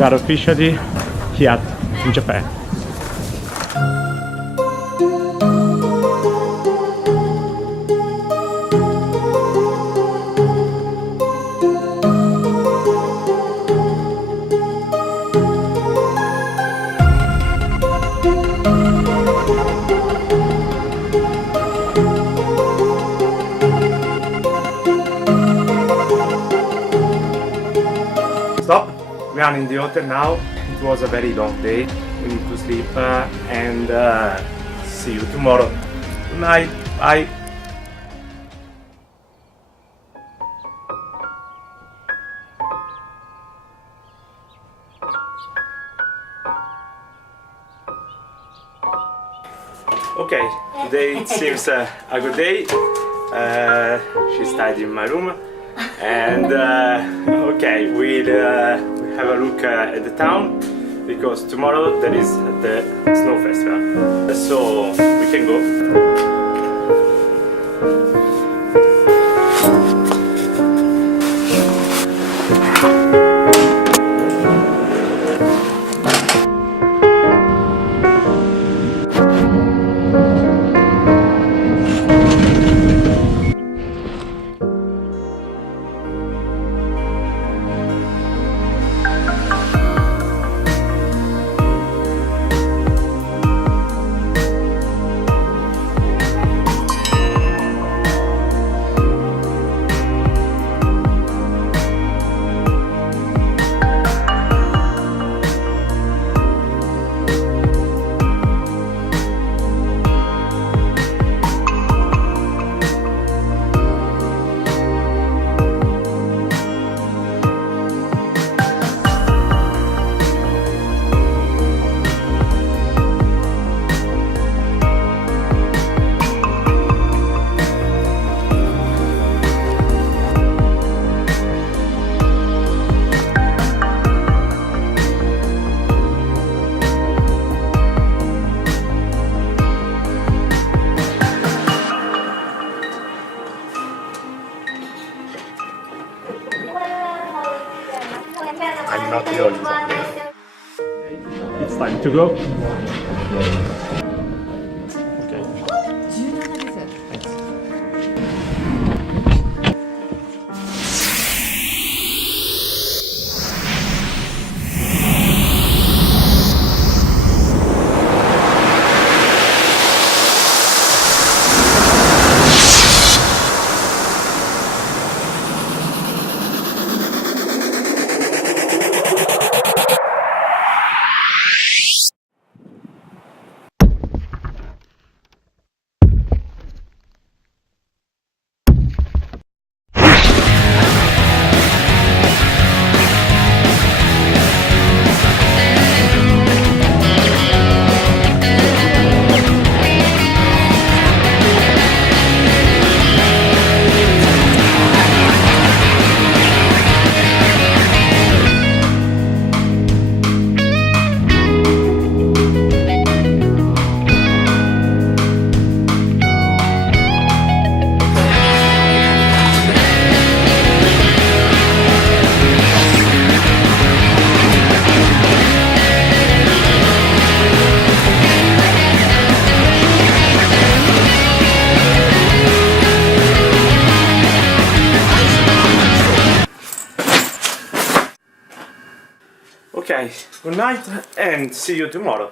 are officially here in Japan. Stop! We are in the hotel now. It was a very long day. We need to sleep and see you tomorrow. Good night. Bye. Okay, today it seems a good day. She stayed in my room. And okay, we'll have a look at the town because tomorrow there is the Snow Festival, so we can go. I'm not the only one. It's time to go. Okay. Thanks. Okay, good night and see you tomorrow.